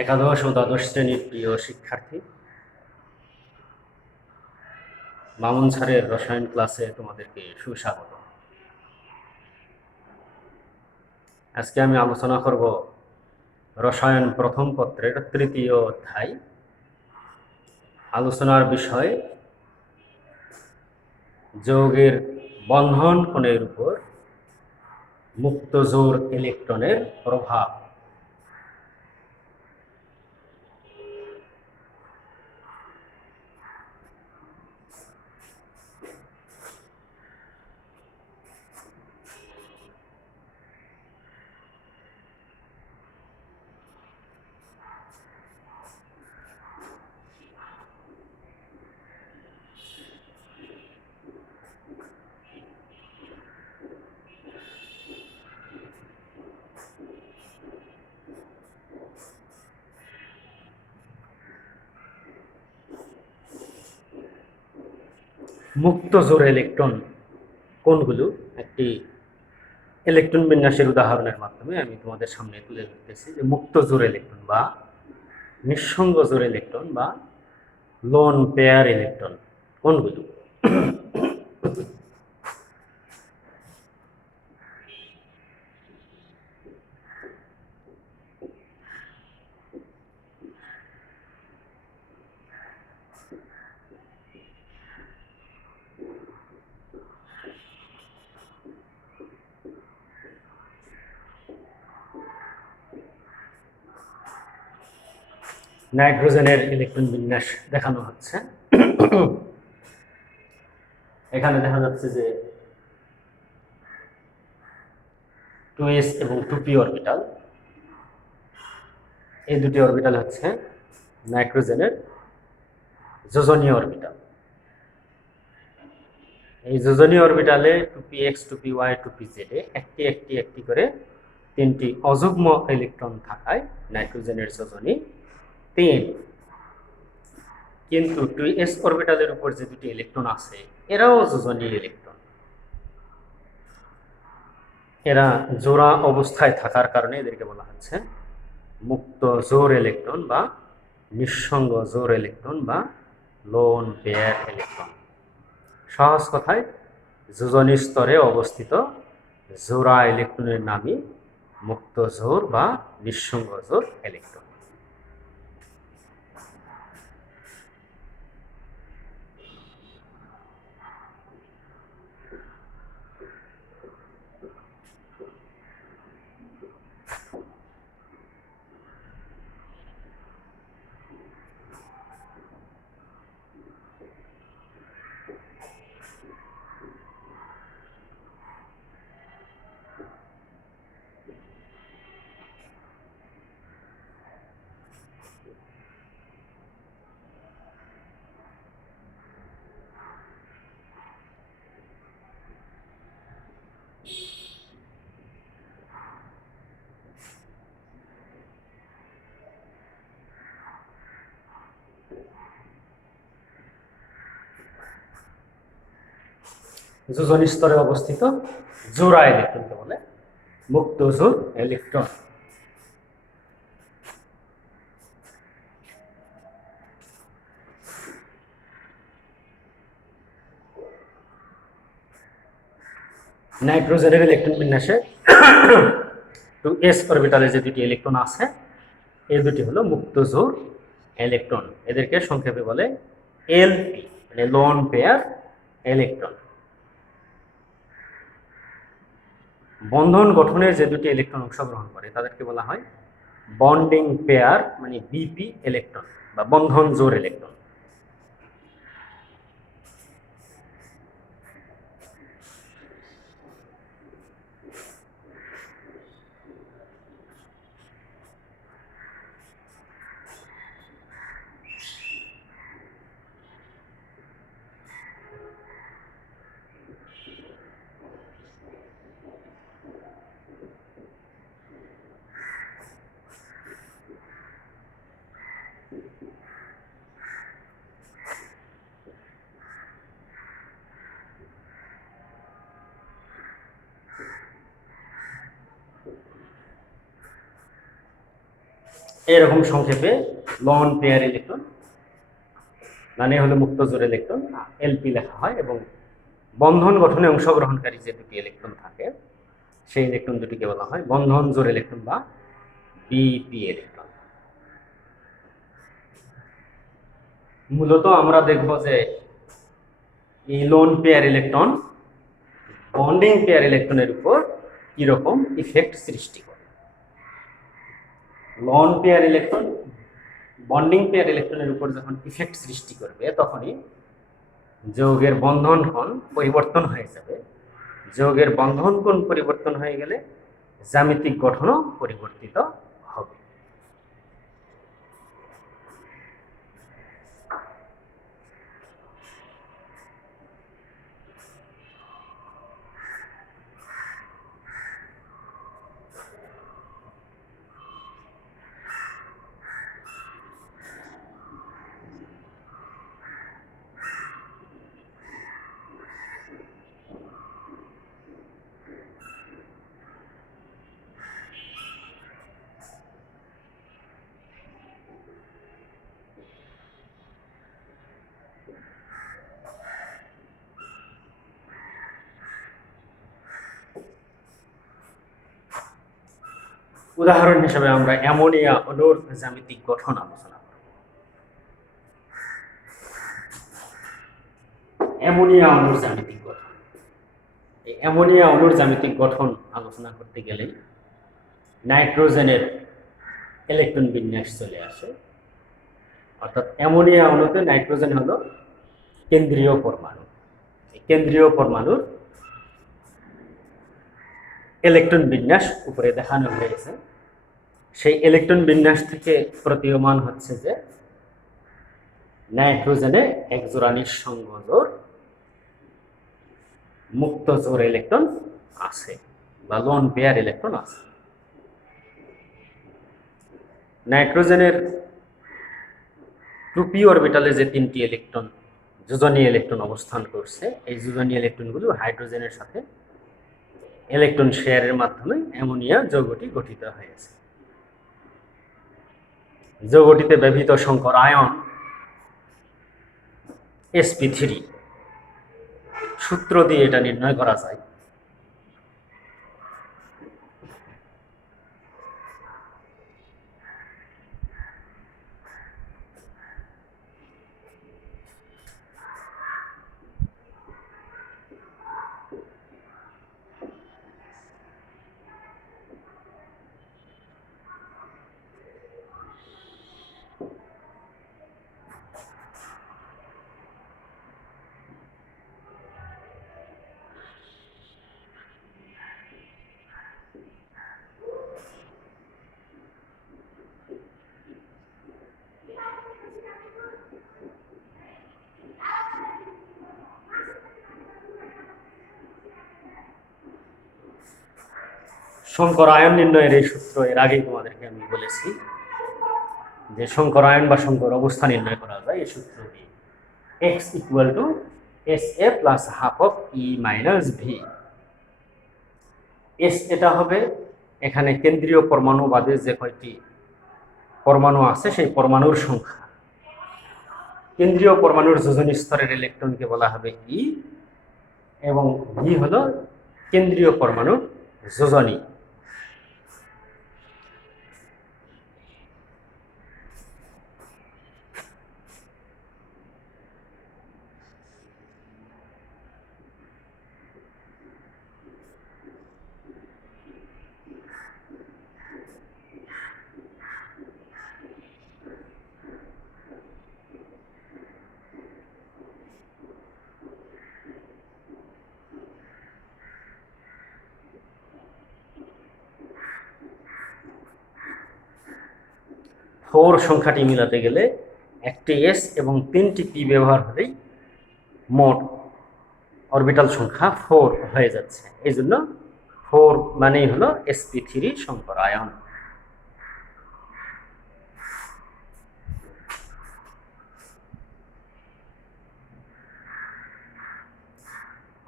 একাদশ ও দ্বাদশ শ্রেণীর প্রিয় শিক্ষার্থী, মামুন স্যারের রসায়ন ক্লাসে তোমাদেরকে সুস্বাগত। আজকে আমি আলোচনা করব রসায়ন প্রথম পত্রের তৃতীয় অধ্যায়। আলোচনার বিষয় যৌগের বন্ধন কোণের উপর মুক্ত জোর ইলেকট্রনের প্রভাব। মুক্ত জোর ইলেকট্রন কোনগুলো একটি ইলেকট্রন বিন্যাসের উদাহরণের মাধ্যমে আমি তোমাদের সামনে তুলে ধরতেছি যে মুক্ত জোর ইলেকট্রন বা নিঃসঙ্গ জোর ইলেকট্রন বা লোন পেয়ার ইলেকট্রন কোনগুলো। নাইট্রোজেনের ইলেকট্রন বিন্যাস দেখানো হচ্ছে। এখানে দেখা যাচ্ছে যে 2s এবং 2p অরবিটাল, এই দুটি অরবিটাল হচ্ছে নাইট্রোজেনের যোজনীয় অরবিটাল। এই যোজনীয় অরবিটালে 2px 2py 2pz একটি একটি একটি করে তিনটি অযুগ্ম ইলেকট্রন থাকায় নাইট্রোজেনের যোজনী 3। কিন্তু 2s অরবিটালের উপর যে দুটি ইলেকট্রন আছে এরাও যোজনীয় ইলেকট্রন। এরা জোড়া অবস্থায় থাকার কারণে এদেরকে বলা হচ্ছে মুক্ত জোর ইলেকট্রন বা নিঃসঙ্গ জোর ইলেকট্রন বা লোন পেয়ার ইলেকট্রন। সহজ কথায় যোজনী স্তরে অবস্থিত জোড়া ইলেকট্রনের নামই মুক্ত জোর বা নিঃসঙ্গ জোর ইলেকট্রন। যোজনী স্তরে অবস্থিত জোড়া ইলেকট্রনকে বলে মুক্ত জোর ইলেকট্রন। নাইট্রোজেনের ইলেকট্রন বিন্যাসে 2s অরবিটালে যে দুটি ইলেকট্রন আছে এই দুটি হলো মুক্ত জোর ইলেকট্রন। এদেরকে সংক্ষেপে বলে এলপি, মানে লোন পেয়ার ইলেকট্রন। বন্ধন গঠনে যে দুটি ইলেকট্রন অংশগ্রহণ করে তাদেরকে বলা হয় বন্ডিং পেয়ার, মানে বিপি ইলেকট্রন বা বন্ধন জোর ইলেকট্রন। এরকম সংক্ষেপে লন পেয়ার ইলেকট্রন মানে হলো মুক্ত জোড় ইলেকট্রন, এলপি লেখা হয়, এবং বন্ধন গঠনে অংশগ্রহণকারী যে দুটি ইলেকট্রন থাকে সেই ইলেকট্রন দুটিকে বলা হয় বন্ধন জোড় ইলেকট্রন বা বিপি ইলেকট্রন। মূলত আমরা দেখব যে এই lone pair electron bonding pair ইলেকট্রনের উপর কিরকম ইফেক্ট সৃষ্টি করে। Lone pair electron bonding pair ইলেকট্রনের উপর যখন ইফেক্ট সৃষ্টি করবে তখনই যৌগের বন্ধন কোণ পরিবর্তন হয়ে যাবে। যৌগের বন্ধন কোণ পরিবর্তন হয়ে গেলে জ্যামিতিক গঠনও পরিবর্তিত হবে। উদাহরণ হিসেবে আমরা অ্যামোনিয়া অণুর জ্যামিতিক গঠন আলোচনা করব। অ্যামোনিয়া অণুর জ্যামিতিক গঠন, এই অ্যামোনিয়া অণুর জ্যামিতিক গঠন আলোচনা করতে গেলে নাইট্রোজেনের ইলেকট্রন বিন্যাস চলে আসে। অর্থাৎ অ্যামোনিয়া অণুতে নাইট্রোজেন হলো কেন্দ্রীয় পরমাণু। এই কেন্দ্রীয় পরমাণুর ইলেকট্রন বিন্যাস উপরে দেখানো হয়েছে। সেই ইলেকট্রন বিন্যাস থেকে প্রতীয়মান হচ্ছে যে নাইট্রোজেনে এক জোড়া নিঃসঙ্গ জোড় মুক্ত জোড় ইলেকট্রন আছে বা লোন পেয়ার ইলেকট্রন আছে। নাইট্রোজেনের 2p অরবিটালে যে তিনটি ইলেকট্রন যোজনী ইলেকট্রন অবস্থান করছে, এই যোজনী ইলেকট্রনগুলো হাইড্রোজেনের সাথে ইলেকট্রন শেয়ারের মাধ্যমে অ্যামোনিয়া যৌগটি গঠিত হয়েছে। যৌগটিতে ব্যবহৃত সংকর আয়ন sp3 সূত্র দিয়ে এটা নির্ণয় করা যায়। সংকর আয়ন নির্ণয়ের এই সূত্র এর আগেই তোমাদেরকে আমি বলেছি যে সংকর আয়ন বা সংকর অবস্থা নির্ণয় করা যায় এই সূত্র দিয়ে। x equal to SA plus half of E minus V. S এটা হবে এখানে কেন্দ্রীয় পরমাণু বাদে যে কয়টি পরমাণু আছে সেই পরমাণুর সংখ্যা। কেন্দ্রীয় পরমাণুর যোজনী স্তরের ইলেকট্রনকে বলা হবে ই, এবং ভি হলো কেন্দ্রীয় পরমাণুর যোজনী। ফোর সংখ্যাটি মিলাতে গেলে একটি এস এবং তিনটি পি ব্যবহার হলেই মোট অরবিটাল সংখ্যা 4 হয়ে যাচ্ছে। এই জন্য 4 মানেই হলো sp3 সংকর আয়ন।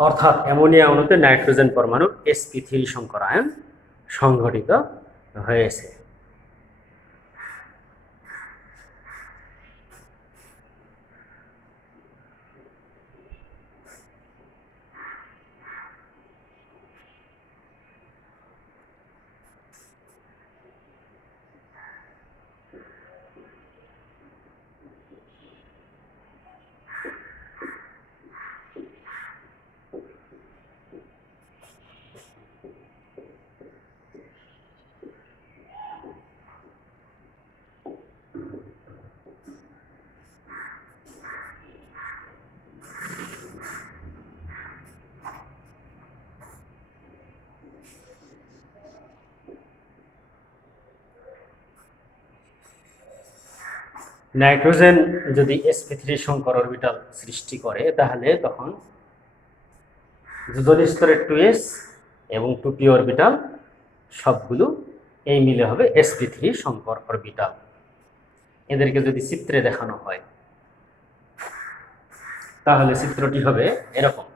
অর্থাৎ অ্যামোনিয়া অণুতে নাইট্রোজেন পরমাণুর sp3 সংকর আয়ন সংঘটিত হয়েছে। নাইট্রোজেন যদি sp3 সংকর অরবিটাল সৃষ্টি করে তাহলে তখন যোজন স্তরের 2s এবং 2p অরবিটাল সবগুলো এই মিলে হবে sp3 সংকর অরবিটাল। এদেরকে যদি চিত্রে দেখানো হয় তাহলে চিত্রটি হবে এরকম।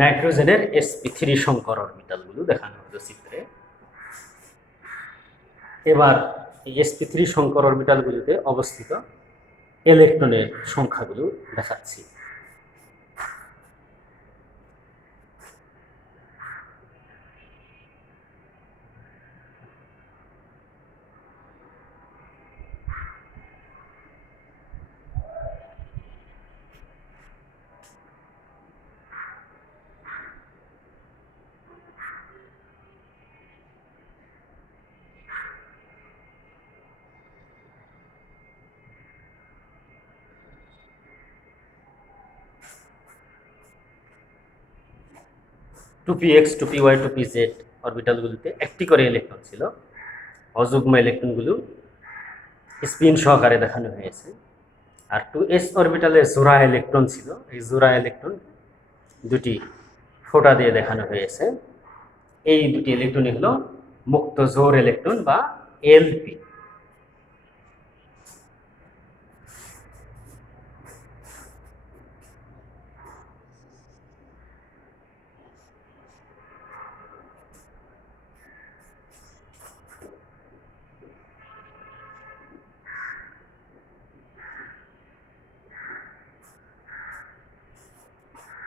নাইট্রোজেনের sp3 সংকর অরবিটালগুলো দেখানো হলো চিত্রে। এবার এই sp3 সংকর অরবিটালগুলোতে অবস্থিত ইলেকট্রনের সংখ্যাগুলো দেখাচ্ছি। Two P X, two P Y, two P Z অরবিটালগুলিতে একটি করে ইলেকট্রন ছিল। অযুগ্ম ইলেকট্রনগুলো স্পিন সহকারে দেখানো হয়েছে। আর 2s অরবিটালে জোড়া ইলেকট্রন ছিল, এই জোড়া ইলেকট্রন দুটি ফোঁটা দিয়ে দেখানো হয়েছে। এই দুটি ইলেকট্রনই হলো মুক্ত জোর ইলেকট্রন বা এলপি।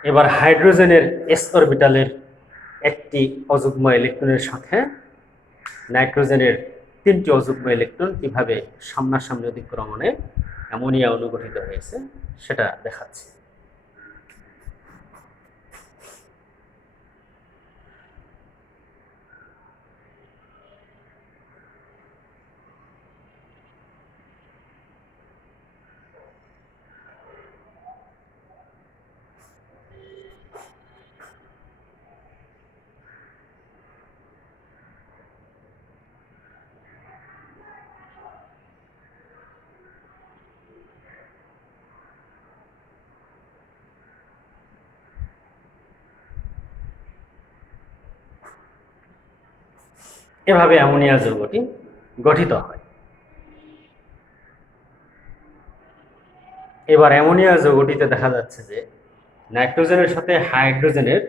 এবার হাইড্রোজেনের এস অরবিটালের একটি অযুগ্ম ইলেকট্রনের সাথে নাইট্রোজেনের 3টি অযুগ্ম ইলেকট্রন কিভাবে সামনাসামনি অতিক্রমণে অ্যামোনিয়া অণু গঠিত হয়েছে সেটা দেখাচ্ছি। এভাবে অ্যামোনিয়া যৌগটি গঠিত হয়। এবার অ্যামোনিয়া যৌগটিতে দেখা যাচ্ছে যে নাইট্রোজেনের সাথে হাইড্রোজেনের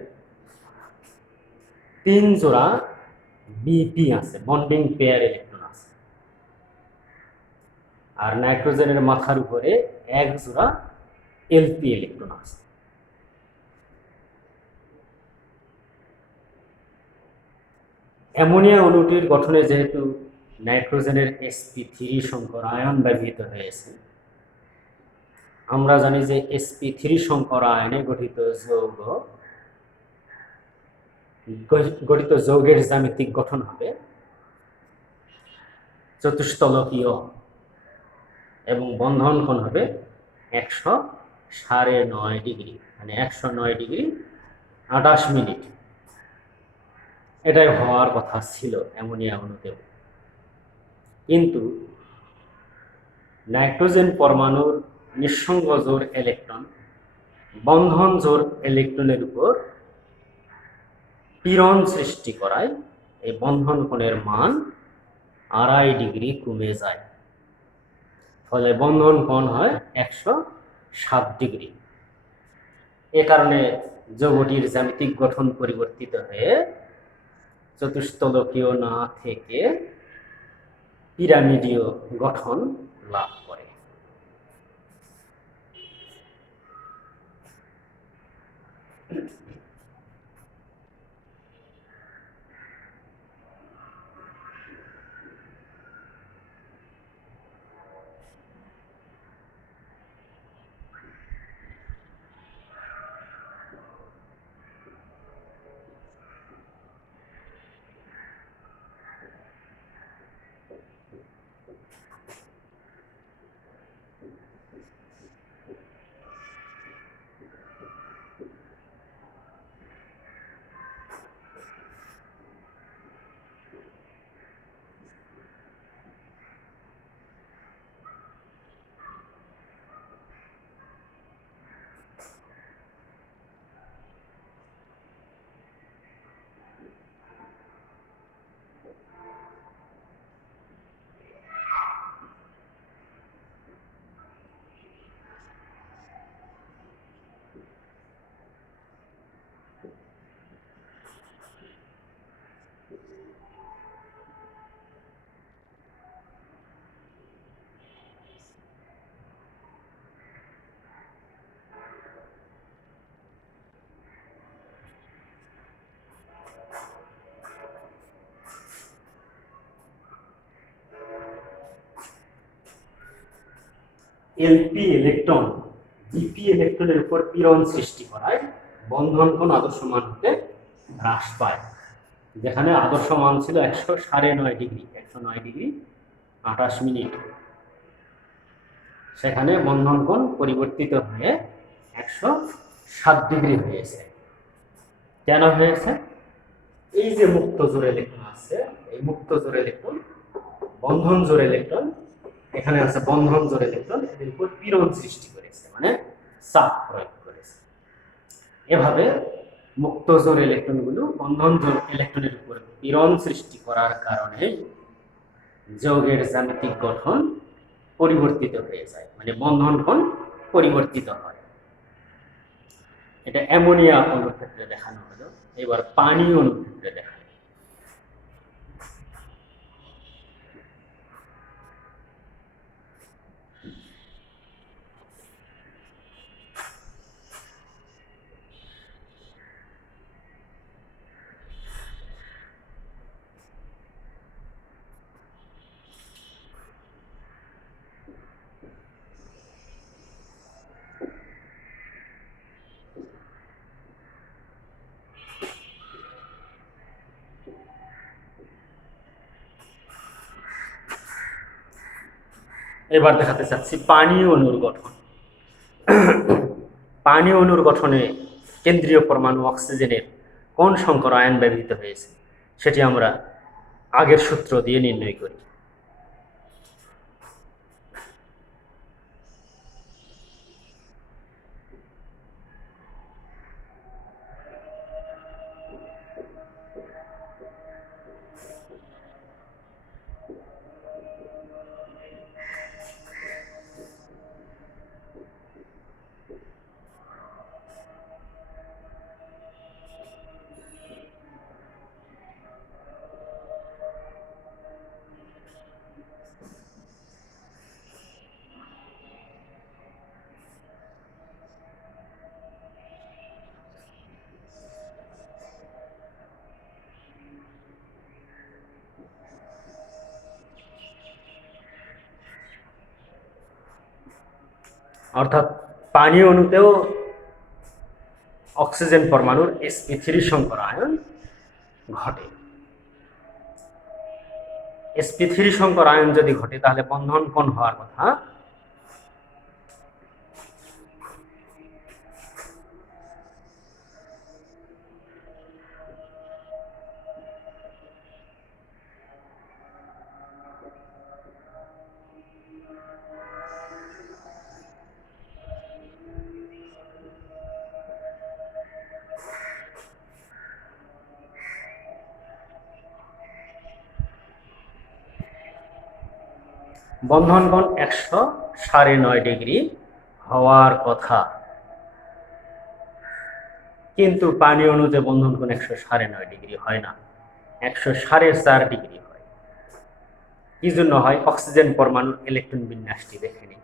3 জোড়া বিপি আছে, বন্ডিং পেয়ার ইলেকট্রন আছে। আর নাইট্রোজেনের মাথার উপরে 1 জোড়া এলপি ইলেকট্রন আছে। অ্যামোনিয়া অণুটির গঠনে যেহেতু নাইট্রোজেনের sp3 সংকর আয়ন ব্যবহৃত হয়েছে, আমরা জানি যে sp3 সংকর আয়নে গঠিত যৌগের জ্যামিতিক গঠন হবে চতুস্তলকীয় এবং বন্ধন কোণ হবে 109.5 ডিগ্রি, মানে 109 ডিগ্রি 28 মিনিট। এটাই হওয়ার কথা ছিল অ্যামোনিয়া অণুতেও। কিন্তু নাইট্রোজেন পরমাণুর নিঃসঙ্গ জোড় ইলেকট্রন বন্ধন জোড় ইলেকট্রনের উপর পীড়ন সৃষ্টি করায় এই বন্ধন কোণের মান 2.5 ডিগ্রি কমে যায়। ফলে বন্ধন কোণ হয় 107 ডিগ্রি। এ কারণে যৌগটির জ্যামিতিক গঠন পরিবর্তিত হয়ে চতুস্তলকীয় না থেকে পিরামিডীয় গঠন লাভ করে। এলপি ইলেকট্রন ডিপি ইলেকট্রনের উপর পীড়ন সৃষ্টি করায় বন্ধন কোণ আদর্শ মান হতে হ্রাস পায়। যেখানে আদর্শ মান ছিল 109.5 ডিগ্রি, 109 ডিগ্রি 28 মিনিট, সেখানে বন্ধন কোণ পরিবর্তিত হয়ে 107 ডিগ্রি হয়েছে। কেন হয়েছে? এই যে মুক্ত জোড় ইলেকট্রন আছে, এই মুক্ত জোড় ইলেকট্রন, বন্ধন জোড় ইলেকট্রন, এখানে আছে বন্ধন জোড় ইলেকট্রন, এদের উপর পীড়ন সৃষ্টি করেছে, মানে চাপ প্রয়োগ করেছে। এভাবে মুক্ত জোড় ইলেকট্রনগুলো বন্ধন জোড় ইলেকট্রনের উপর পীড়ন সৃষ্টি করার কারণে যৌগের জ্যামিতিক গঠন পরিবর্তিত হয়ে যায়, মানে বন্ধন কোণ পরিবর্তিত হয়। এটা অ্যামোনিয়া অণুর ক্ষেত্রে দেখানো হলো। এবার পানি অণুর ক্ষেত্রে দেখা। এবার দেখাতে চাচ্ছি পানি অণুর গঠন। পানি অণুর গঠনে কেন্দ্রীয় পরমাণু অক্সিজেনের কোন সংকর আয়ন ব্যবহৃত হয়েছে সেটি আমরা আগের সূত্র দিয়ে নির্ণয় করি। অর্থাৎ পানি অণুতেও অক্সিজেন পরমাণুর sp3 সংকর আয়ন ঘটে। sp3 সংকর আয়ন যদি ঘটে তাহলে বন্ধন কোণ হওয়ার কথা বন্ধন কোণ 109.5 ডিগ্রি হওয়ার কথা, কিন্তু পানি অণুতে বন্ধন কোণ 109.5 ডিগ্রি হয় না, 104.5 ডিগ্রি হয়। কি জন্য হয়? অক্সিজেন পরমাণুর ইলেকট্রন বিন্যাসটি দেখে নিই।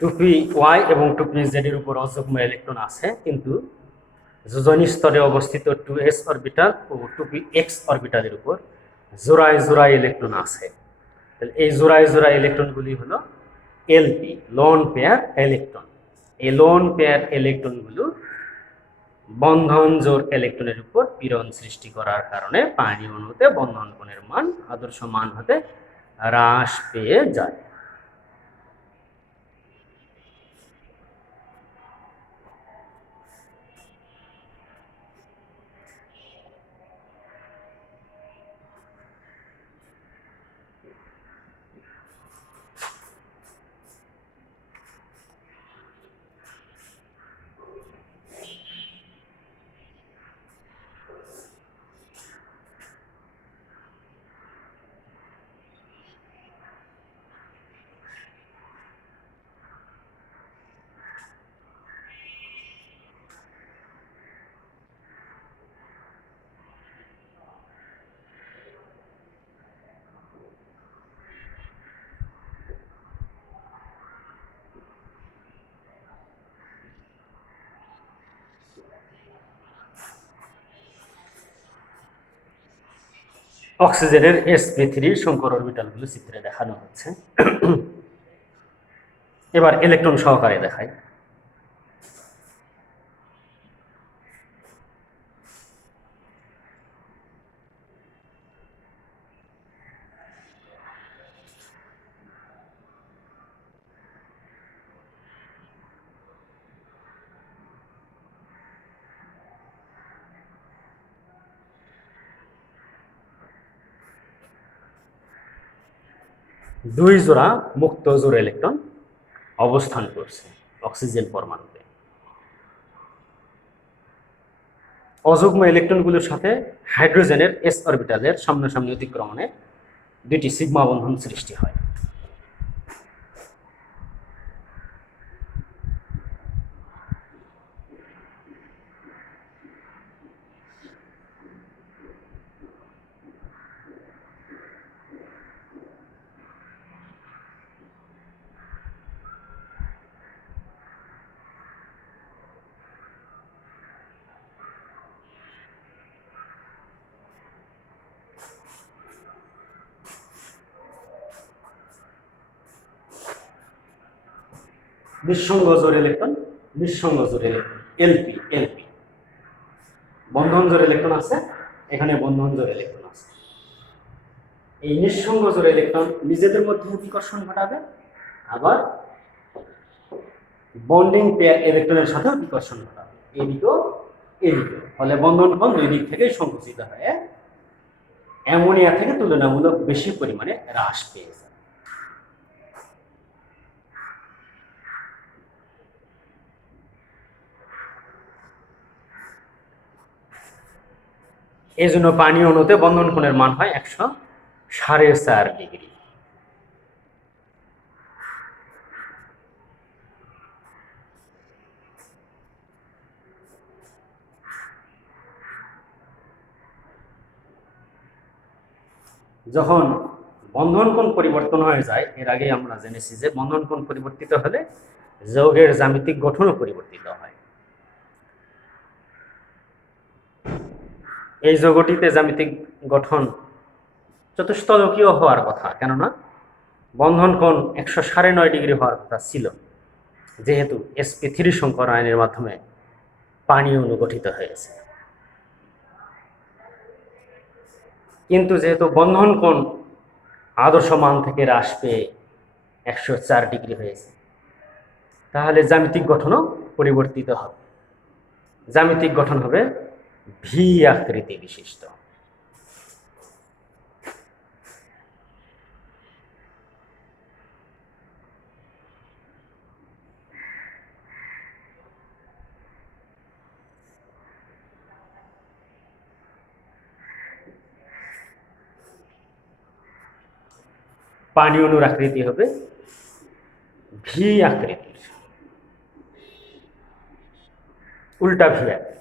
টুপি ওয়াই এবং টুপি জেড এর উপর অযুগ্ম ইলেকট্রন আছে, কিন্তু যোজনী স্তরে অবস্থিত 2s অরবিটাল ও টুপি এক্স অরবিটালের উপর জোড়ায় জোড়ায় ইলেকট্রন আছে। তাহলে এই জোড়ায় জোড়ায় ইলেকট্রনগুলি হলো এলপি, লোন পেয়ার ইলেকট্রন। এই লোন পেয়ার ইলেকট্রনগুলো বন্ধন জোড় ইলেকট্রনের উপর পীড়ন সৃষ্টি করার কারণে পানি অণুতে বন্ধন কোণের মান আদর্শ মান হতে হ্রাস পেয়ে যায়। অক্সিজেনের sp3 সংকর অরবিটালগুলো চিত্রে দেখানো হচ্ছে। এবার ইলেকট্রন সহকারে দেখায়। দুই জোড়া মুক্ত জোড় ইলেকট্রন অবস্থান করছে অক্সিজেন পরমাণুতে। অযুগ্ম ইলেকট্রনগুলোর সাথে হাইড্রোজেনের এস অরবিটালের সামনাসামনি অতিক্রমণে দুইটি সিগমা বন্ধন সৃষ্টি হয়। নিঃসঙ্গ জোড় ইলেকট্রন, নিঃসঙ্গ জোড় ইলেকট্রন এলপি, এলপি বন্ধন জোড় ইলেকট্রন আছে, এখানে বন্ধন জোড় ইলেকট্রন আছে। এই নিঃসঙ্গ জোড় ইলেকট্রন নিজেদের মধ্যে বিকর্ষণ ঘটাবে, আবার বন্ডিং পেয়ার ইলেকট্রনের সাথেও বিকর্ষণ ঘটাবে, এদিকেও এদিকেও। ফলে বন্ধন কোণ দুই দিক থেকেই সংকুচিত হয়ে অ্যামোনিয়া থেকে তুলনামূলক বেশি পরিমাণে হ্রাস পেয়ে যায়। এই জন্য পানি অণুতে বন্ধন কোণের মান হয় 104.5 ডিগ্রি। যখন বন্ধন কোণ পরিবর্তন হয়ে যায়, এর আগে আমরা জেনেছি যে বন্ধন কোণ পরিবর্তিত হলে যৌগের জ্যামিতিক গঠনও পরিবর্তিত হয়। এই যৌগটিতে জ্যামিতিক গঠন চতুস্তলকীয় হওয়ার কথা, কেননা বন্ধন কোণ 109.5 ডিগ্রি হওয়ার কথা ছিল, যেহেতু sp3 সংকর আয়নের মাধ্যমে পানি অণু গঠিত হয়েছে। কিন্তু যেহেতু বন্ধন কোণ আদর্শ মান থেকে হ্রাস পেয়ে 104 ডিগ্রি হয়েছে, তাহলে জ্যামিতিক গঠনও পরিবর্তিত হবে। জ্যামিতিক গঠন হবে ভি আকৃতি বিশিষ্ট। পানি অণুর আকৃতি হবে ভি আকৃতির, উল্টা ভি আকৃতি।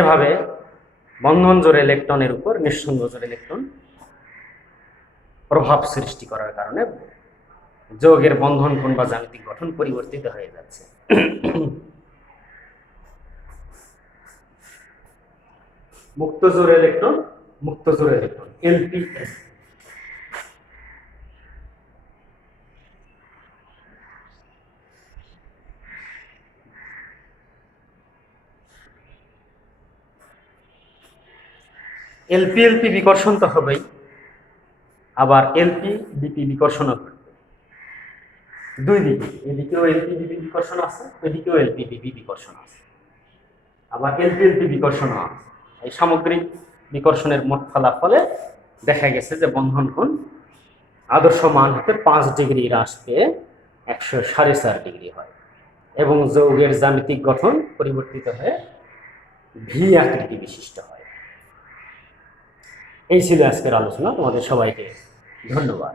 এভাবে বন্ধন জোড় ইলেকট্রনের উপর নিঃসঙ্গ জোড় ইলেকট্রন প্রভাব সৃষ্টি করার কারণে যৌগের বন্ধন কোণ বা জ্যামিতিক গঠন পরিবর্তিত হয়ে যাচ্ছে। মুক্ত জোড় ইলেকট্রন, মুক্ত জোড় ইলেকট্রন এলপিএস। এলপি এলপি বিকর্ষণ তো হবেই, আবার এলপি ডিপি বিকর্ষণও ঘটবে। দুই দিকে, এদিকেও এলপি ডিপি বিকর্ষণ আছে, এদিকেও এলপি ডিপি বিকর্ষণ আছে, আবার এলপি এলপি বিকর্ষণও আছে। এই সামগ্রিক বিকর্ষণের মোট ফলাফলে দেখা গেছে যে বন্ধন কোণ আদর্শ মান হতে 5 ডিগ্রি হ্রাস পেয়ে 104.5 ডিগ্রি হয় এবং যৌগের জ্যামিতিক গঠন পরিবর্তিত হয়ে ভি আকৃতি বিশিষ্ট হয়। এই ছিল আজকের আলোচনা। তোমাদের সবাইকে ধন্যবাদ।